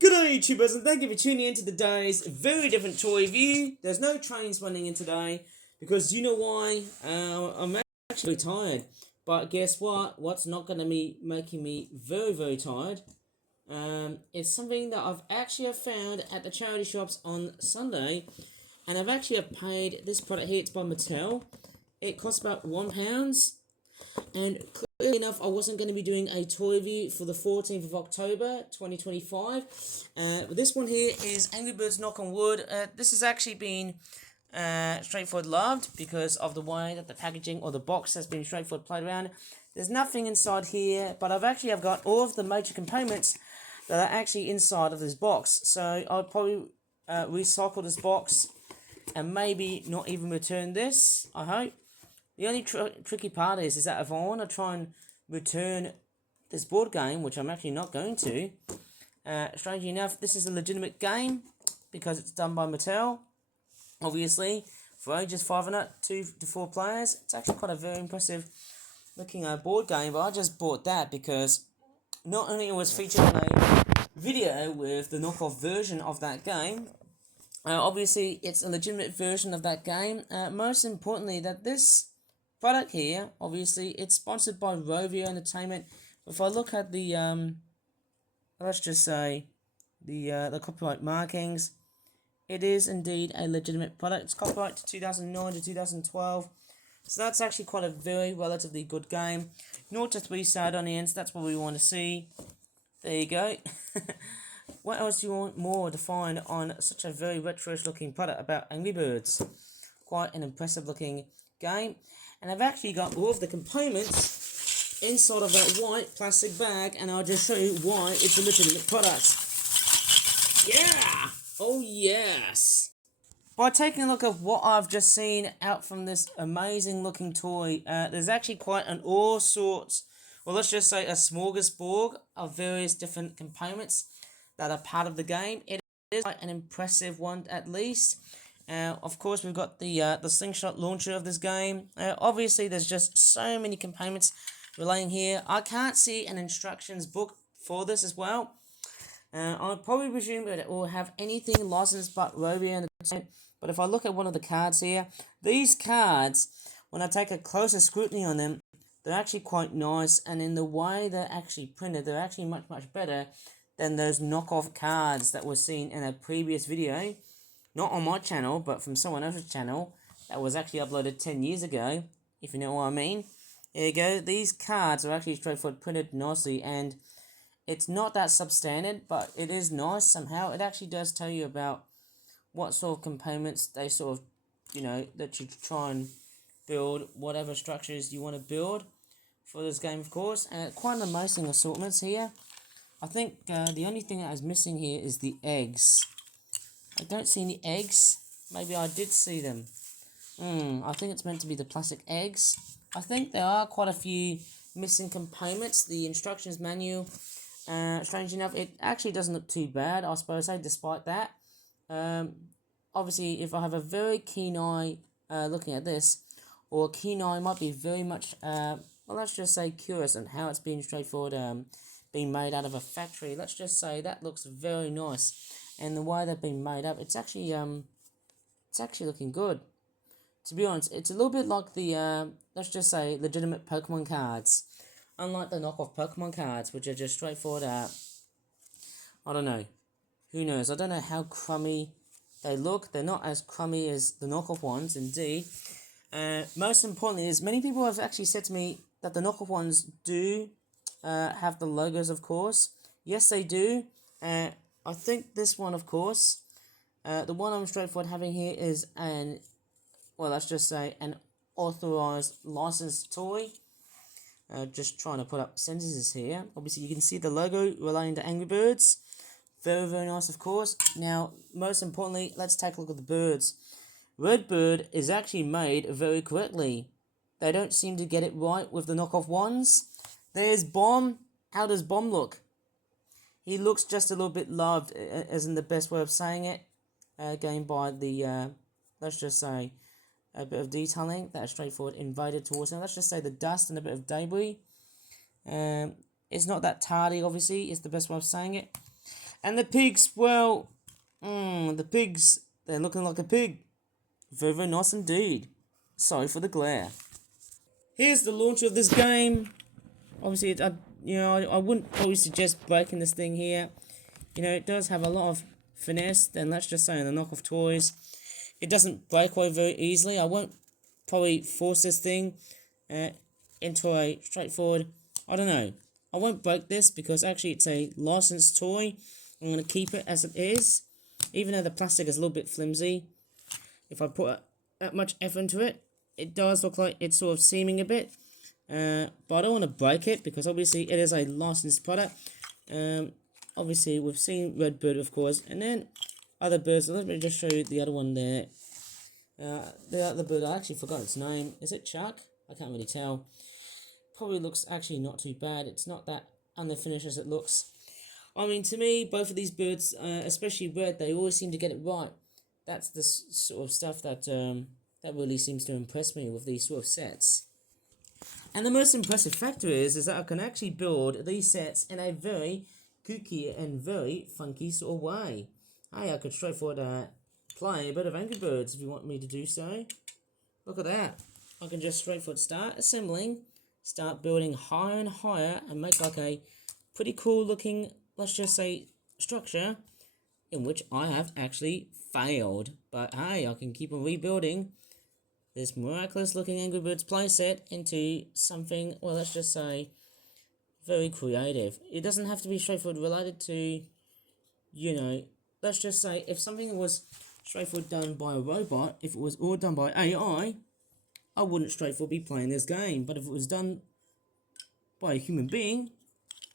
Good day, YouTubers, and thank you for tuning in to today's very different toy review. There's no trains running in today because you know why? I'm actually tired. But guess what? What's not going to be making me very tired? It's something that I've actually found at the charity shops on Sunday, and I've actually paid this product here. It's by Mattel. It costs about £1. And clearly enough, I wasn't going to be doing a toy review for the 14th of October 2025. But this one here is Angry Birds Knock on Wood. This has actually been straightforward loved because of the way that the packaging or the box has been straightforward played around. There's nothing inside here, but I've got all of the major components that are actually inside of this box. So I'll probably recycle this box and maybe not even return this, I hope. The only tricky part is that if I want to try and return this board game, which I'm actually not going to, strangely enough, this is a legitimate game because it's done by Mattel, obviously, for ages 5 and up, 2 to 4 players. It's actually quite a very impressive looking board game, but I just bought that because not only it was featured in a video with the knockoff version of that game, obviously it's a legitimate version of that game. Most importantly, that this product here, obviously, it's sponsored by Weoley Entertainment. If I look at the, let's just say, the copyright markings, it is indeed a legitimate product. It's copyright to 2009 to 2012. So that's actually quite a very relatively good game. 0 to 3 side onions, that's what we want to see. There you go. What else do you want more to find on such a very retro-ish looking product about Angry Birds? Quite an impressive looking game. And I've actually got all of the components inside of that white plastic bag, and I'll just show you why it's a legitimate product. Yeah! Oh yes! By taking a look at what I've just seen out from this amazing looking toy, there's actually quite an all sorts, well, let's just say a smorgasbord of various different components that are part of the game. It is quite an impressive one at least. Of course, we've got the slingshot launcher of this game. Obviously, there's just so many components relating here. I can't see an instructions book for this as well. I'll probably presume that it will have anything licensed but Weoley Entertainment. But if I look at one of the cards here, these cards, when I take a closer scrutiny on them, they're actually quite nice. And in the way they're actually printed, they're actually much better than those knockoff cards that were seen in a previous video. Not on my channel, but from someone else's channel that was actually uploaded 10 years ago, if you know what I mean. There you go. These cards are actually straightforward printed nicely, and it's not that substandard, but it is nice somehow. It actually does tell you about what sort of components they sort of, that you try and build whatever structures you want to build for this game, of course. Quite an amazing assortments here. I think the only thing that is missing here is the eggs. I don't see any eggs. Maybe I did see them. I think it's meant to be the plastic eggs. I think there are quite a few missing components. The instructions manual, strange enough, it actually doesn't look too bad, I suppose, despite that. Obviously, if I have a very keen eye looking at this, or a keen eye might be very much, well, let's just say curious on how it's been straightforward, being made out of a factory. Let's just say that looks very nice. And the way they've been made up, it's actually looking good. To be honest, it's a little bit like the, let's just say, legitimate Pokemon cards. Unlike the knockoff Pokemon cards, which are just straightforward, I don't know. Who knows? I don't know how crummy they look. They're not as crummy as the knockoff ones, indeed. Most importantly is, many people have actually said to me that the knockoff ones do have the logos, of course. Yes, they do. I think this one, of course, the one I'm straightforward having here is let's just say an authorized licensed toy. Just trying to put up sentences here. Obviously, you can see the logo relating to Angry Birds. Very nice, of course. Now, most importantly, let's take a look at the birds. Red Bird is actually made very correctly. They don't seem to get it right with the knockoff ones. There's Bomb. How does Bomb look? He looks just a little bit loved, isn't the best way of saying it. Going by the, let's just say, a bit of detailing that is straightforward invaded towards him. Let's just say the dust and a bit of debris. It's not that tardy, obviously, is the best way of saying it. And the pigs, well, the pigs, they're looking like a pig. Very, very nice indeed. Sorry for the glare. Here's the launch of this game. Obviously, I wouldn't probably suggest breaking this thing here. You know, it does have a lot of finesse, and let's just say in the knockoff toys, it doesn't break away very easily. I won't probably force this thing into a straightforward, I don't know. I won't break this because actually it's a licensed toy. I'm going to keep it as it is, even though the plastic is a little bit flimsy. If I put that much effort into it, it does look like it's sort of seaming a bit. But I don't want to break it because obviously it is a licensed product. Obviously we've seen red bird, of course, and then other birds. Let me just show you the other one there. The other bird, I actually forgot its name. Is it Chuck? I can't really tell. Probably looks actually not too bad. It's not that underfinished as it looks. I mean, to me, both of these birds, especially red, they always seem to get it right. That's the sort of stuff that that really seems to impress me with these sort of sets. And the most impressive factor is that I can actually build these sets in a very kooky and very funky sort of way. Hey, I could straightforward play a bit of Angry Birds if you want me to do so. Look at that. I can just straightforward start assembling, start building higher and higher, and make like a pretty cool looking, let's just say, structure in which I have actually failed. But hey, I can keep on rebuilding this miraculous looking Angry Birds playset into something, well, let's just say, very creative. It doesn't have to be straightforward related to, you know, let's just say if something was straightforward done by a robot, if it was all done by AI, I wouldn't straightforward be playing this game. But if it was done by a human being,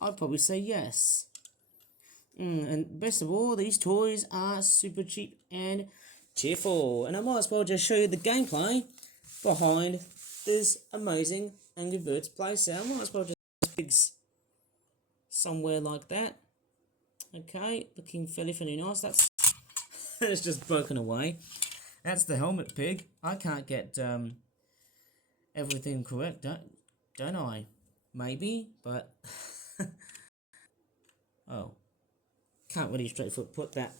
I'd probably say yes. And best of all, these toys are super cheap and cheerful. And I might as well just show you the gameplay behind this amazing Angry Birds playset. I might as well just pigs somewhere like that. Okay, looking fairly nice. That's it's just broken away. That's the helmet pig. I can't get everything correct, don't I? Maybe, but oh, can't really straightforward put that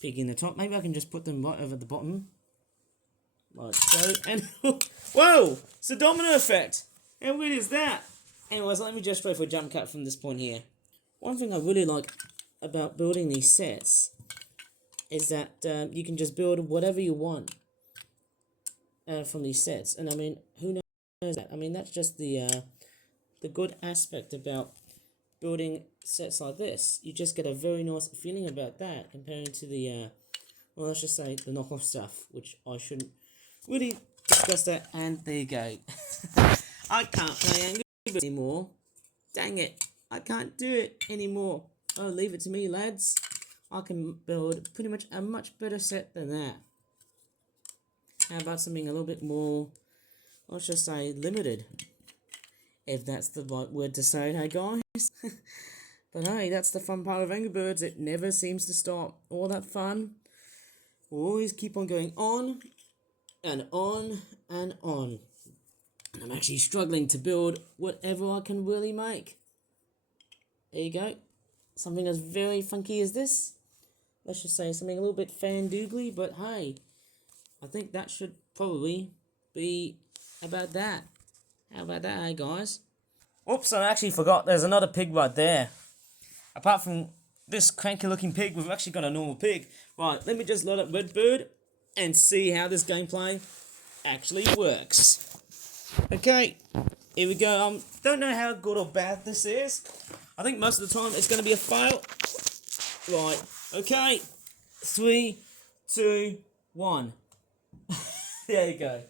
pig in the top. Maybe I can just put them right over the bottom, like so. And whoa, it's a domino effect. How weird is that? Anyways, let me just straightforward jump cut from this point here. One thing I really like about building these sets is that you can just build whatever you want from these sets. And I mean, who knows that? I mean, that's just the good aspect about building sets like this. You just get a very nice feeling about that comparing to the, well, let's just say the knockoff stuff, which I shouldn't really discuss that. And there you go. I can't play Angry Birds anymore. Dang it. I can't do it anymore. Oh, leave it to me, lads. I can build pretty much a much better set than that. How about something a little bit more, let's just say, limited? If that's the right word to say, hey guys. But hey, that's the fun part of Angry Birds. It never seems to stop. All that fun will always keep on going on and on and on. And I'm actually struggling to build whatever I can really make. There you go. Something as very funky as this. Let's just say something a little bit fan-doogly, but hey, I think that should probably be about that. How about that, hey guys? Oops, I actually forgot there's another pig right there. Apart from this cranky looking pig, we've actually got a normal pig. Right, let me just load up Redbird and see how this gameplay actually works. Okay, here we go. Don't know how good or bad this is. I think most of the time it's going to be a fail. Right, okay. 3, 2, 1. There you go.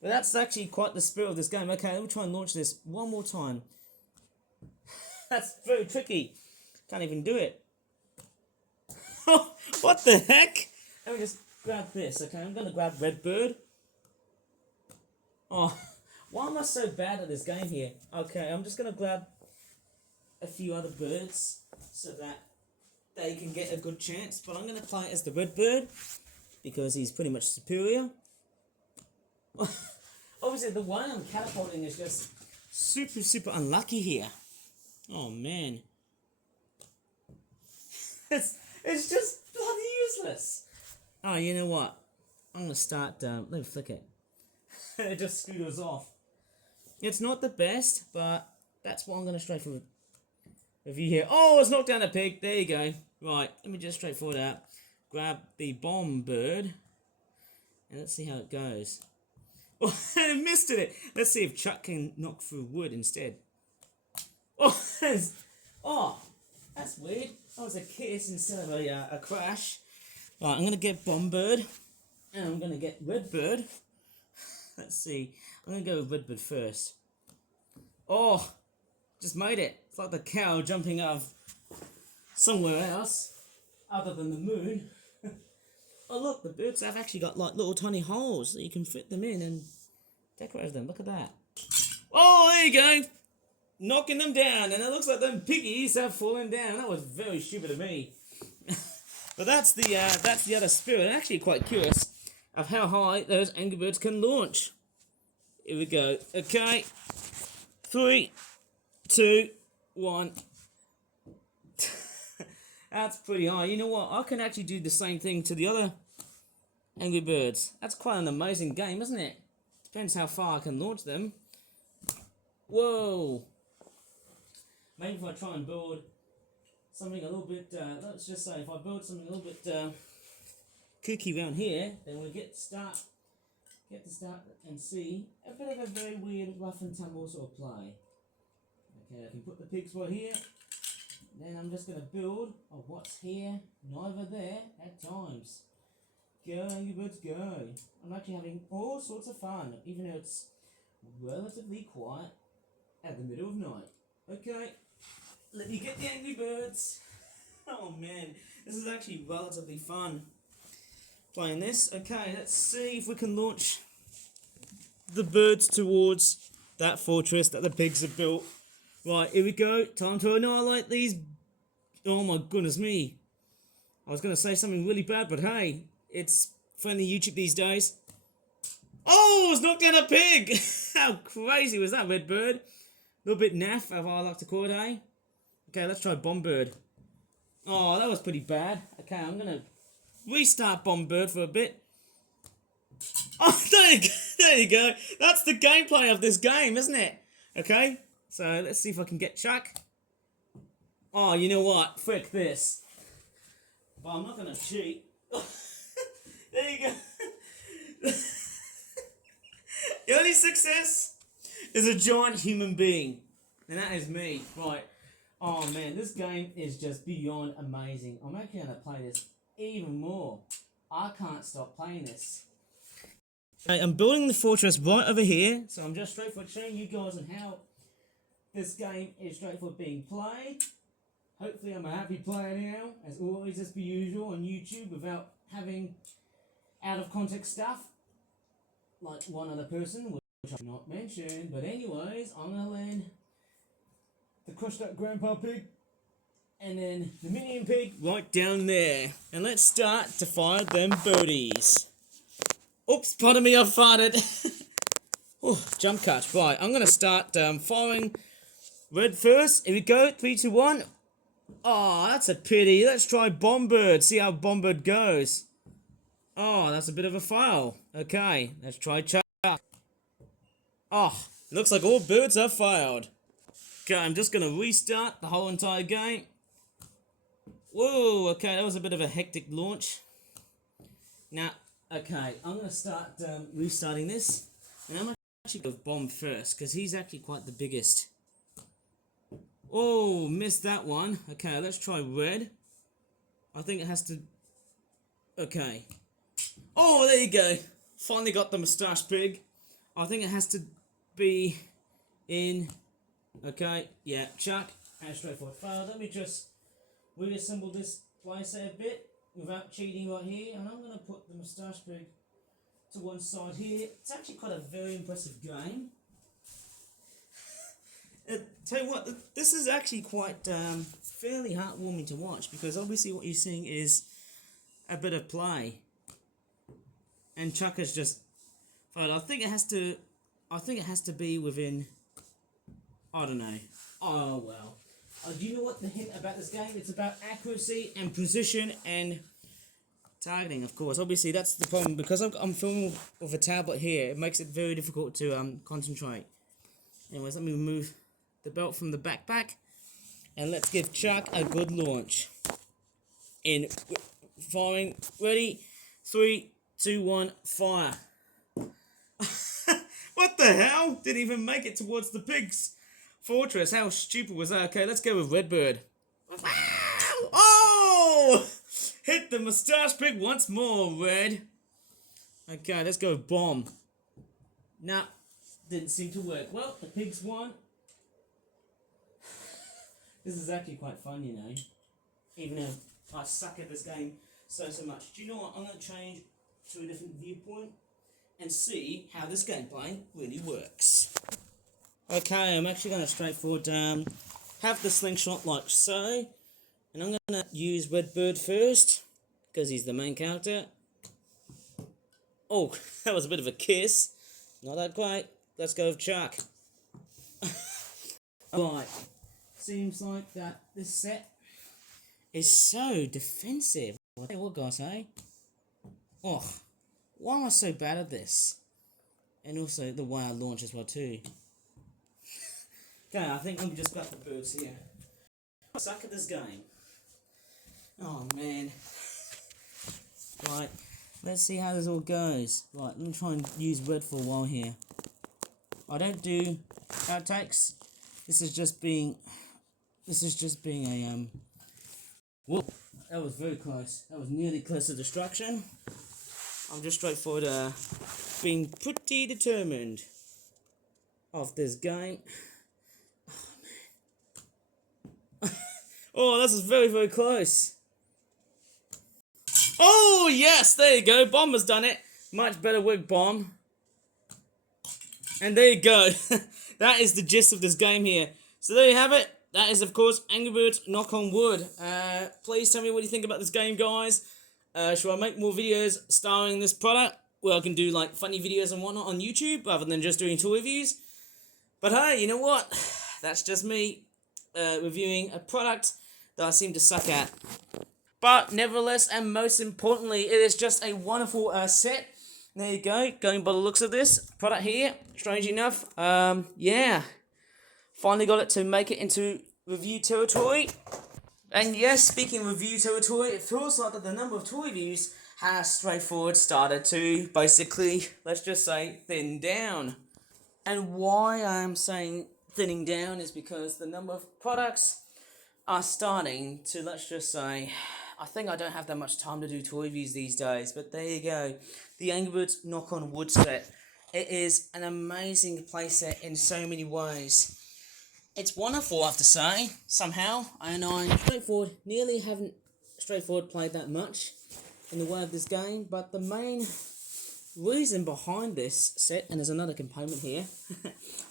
But that's actually quite the spirit of this game. Okay, let me try and launch this one more time. That's very tricky. Can't even do it. What the heck? Let me just grab this, okay? I'm going to grab Redbird. Oh, why am I so bad at this game here? Okay, I'm just going to grab a few other birds so that they can get a good chance. But I'm going to play as the Redbird because he's pretty much superior. Obviously, the way I'm catapulting is just super unlucky here. Oh, man. It's just bloody useless. Oh, you know what? I'm gonna start. Let me flick it. It just scooters off. It's not the best, but that's what I'm gonna straightforward review here. Oh, it's knocked down a pig. There you go. Right, let me just straightforward out. Grab the bomb bird, and let's see how it goes. Oh, I missed it. Let's see if Chuck can knock through wood instead. Oh, oh, that's weird. That was a kiss instead of a crash. Right, I'm going to get bomb bird, and I'm going to get red bird. Let's see. I'm going to go with red bird first. Oh, just made it. It's like the cow jumping out of somewhere else, other than the moon. Oh look, the birds have actually got like little tiny holes that you can fit them in and decorate them. Look at that. Oh, there you go. Knocking them down, and it looks like them piggies have fallen down. That was very stupid of me. But that's the other spirit. I'm actually quite curious of how high those Angry Birds can launch. Here we go. Okay. 3, 2, 1. That's pretty high. You know what? I can actually do the same thing to the other Angry Birds. That's quite an amazing game, isn't it? Depends how far I can launch them. Whoa. Maybe if I try and build something a little bit, let's just say if I build something a little bit kooky around here, then we'll get to start and see a bit of a very weird rough and tumble sort of play. Okay, I can put the pigs right here. Then I'm just going to build what's here, neither there at times. Go, Angry Birds, go. I'm actually having all sorts of fun, even though it's relatively quiet at the middle of night. Okay, let me get the Angry Birds. Oh man, this is actually relatively fun playing this. Okay, let's see if we can launch the birds towards that fortress that the pigs have built. Right, here we go. Time to annihilate these. Oh my goodness me. I was going to say something really bad, but hey, it's friendly YouTube these days. Oh, it's knocked down a pig. How crazy was that, red bird? A little bit naff, as I like to call it, eh? Okay, let's try bomb bird. Oh, that was pretty bad. Okay, I'm going to restart bomb bird for a bit. Oh, there you go. That's the gameplay of this game, isn't it? Okay. So let's see if I can get Chuck. Oh, you know what? Frick this. But I'm not going to cheat. There you go. The only success is a giant human being. And that is me. Right. Oh man, this game is just beyond amazing. I'm actually going to play this even more. I can't stop playing this. Okay, I'm building the fortress right over here. So I'm just straightforward showing you guys on how this game is straightforward being played. Hopefully I'm a happy player now, as always, as per usual on YouTube, without having out of context stuff like one other person, which I've not mentioned. But anyways, I'm gonna land the crushed up grandpa pig and then the minion pig right down there, and let's start to fire them birdies. Oops, pardon me, I farted. Oh, jump cut. Right, I'm gonna start firing red first. Here we go. 3, 2, 1. Oh, that's a pity. Let's try Bombird. See how Bombird goes. Oh, that's a bit of a fail. Okay, let's try Chuck. Oh, looks like all birds have failed. Okay, I'm just going to restart the whole entire game. Whoa, okay, that was a bit of a hectic launch. Now, okay, I'm going to start restarting this. And I'm actually going to go Bomb first, because he's actually quite the biggest. Oh, missed that one. Okay, let's try red. I think it has to... Okay. Oh, there you go. Finally got the moustache pig. I think it has to be in... Okay, yeah, Chuck. And straightforward fail. Let me just reassemble this place a bit without cheating right here. And I'm going to put the moustache pig to one side here. It's actually quite a very impressive game. Tell you what, this is actually quite fairly heartwarming to watch, because obviously what you're seeing is a bit of play, and Chuck has just failed. I think it has to be within, I don't know. Oh well. Do you know what the hint about this game? It's about accuracy and precision and targeting, of course. Obviously, that's the problem. Because I'm filming with a tablet here, it makes it very difficult to concentrate. Anyways, let me remove the belt from the backpack. And let's give Chuck a good launch. In firing, ready, 3, 2, 1, fire. What the hell? Didn't even make it towards the pig's fortress. How stupid was that? Okay, let's go with Redbird. Oh! Hit the moustache pig once more, Red. Okay, let's go with Bomb. Nah, didn't seem to work. Well, the pigs won. This is actually quite fun, you know. Even though I suck at this game so much. Do you know what? I'm going to change to a different viewpoint and see how this gameplay really works. Okay, I'm actually going to straightforward have the slingshot like so. And I'm going to use Redbird first, because he's the main character. Oh, that was a bit of a kiss. Not that great. Let's go with Chuck. Right. Seems like that this set is so defensive. I'll tell you what, guys, eh? Oh, why am I so bad at this? And also the way I launch as well too. Okay, I think I'm just got the birds here. I suck at this game. Oh man. Right, let's see how this all goes. Right, let me try and use red for a while here. I don't do outtakes. This is just being a whoa, that was very close. That was nearly close to destruction. I'm just straightforward being pretty determined of this game. Oh man. Oh, this is very, very close. Oh yes, there you go. Bomb has done it. Much better work, Bomb. And there you go. That is the gist of this game here. So there you have it. That is, of course, Angry Birds Knock on Wood. Please tell me what you think about this game, guys. Should I make more videos starring this product, where I can do like funny videos and whatnot on YouTube, rather than just doing toy reviews? But hey, you know what? That's just me reviewing a product that I seem to suck at. But nevertheless, and most importantly, it is just a wonderful set. There you go, going by the looks of this product here. Strange enough, yeah. Finally got it to make it into review territory. And yes, speaking of review territory, it feels like that the number of toy reviews has straightforward started to basically, let's just say, thin down. And why I'm saying thinning down is because the number of products are starting to, let's just say, I think I don't have that much time to do toy reviews these days, but there you go. The Angry Birds Knock on Wood set. It is an amazing playset in so many ways. It's wonderful, I have to say, somehow, and I nearly haven't played that much in the way of this game, but the main reason behind this set, and there's another component here,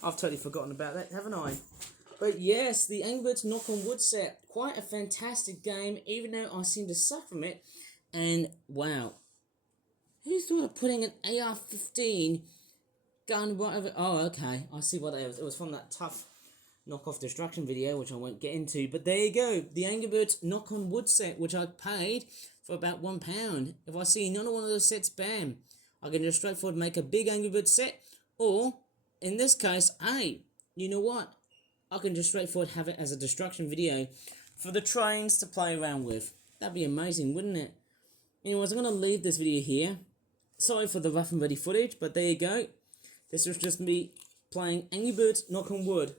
I've totally forgotten about that, haven't I? But yes, the Angry Birds Knock on Wood set, quite a fantastic game, even though I seem to suck from it, and wow. Who thought of putting an AR-15 gun right over... Oh, okay, I see what it was. It was from that tough knockoff destruction video, which I won't get into, but there you go, the Angry Birds Knock on Wood set, which I paid for about £1. If I see another one of those sets, bam, I can just straightforward make a big Angry Birds set, or, in this case, hey, you know what, I can just straightforward have it as a destruction video for the trains to play around with. That'd be amazing, wouldn't it? Anyways, I'm going to leave this video here. Sorry for the rough and ready footage, but there you go. This was just me playing Angry Birds Knock on Wood.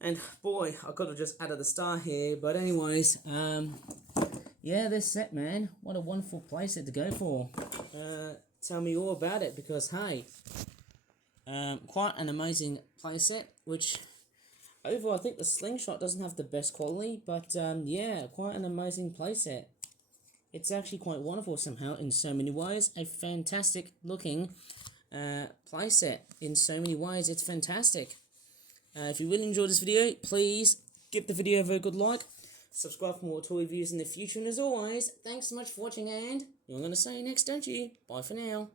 And boy, I could have just added a star here, but anyways, yeah, this set, man, what a wonderful playset to go for. Tell me all about it, because hey, quite an amazing playset, which overall I think the slingshot doesn't have the best quality, but yeah, quite an amazing playset. It's actually quite wonderful somehow in so many ways. A fantastic looking playset in so many ways. It's fantastic. If you really enjoyed this video, please give the video a very good like. Subscribe for more toy reviews in the future. And as always, thanks so much for watching, and I'm going to see you next, don't you? Bye for now.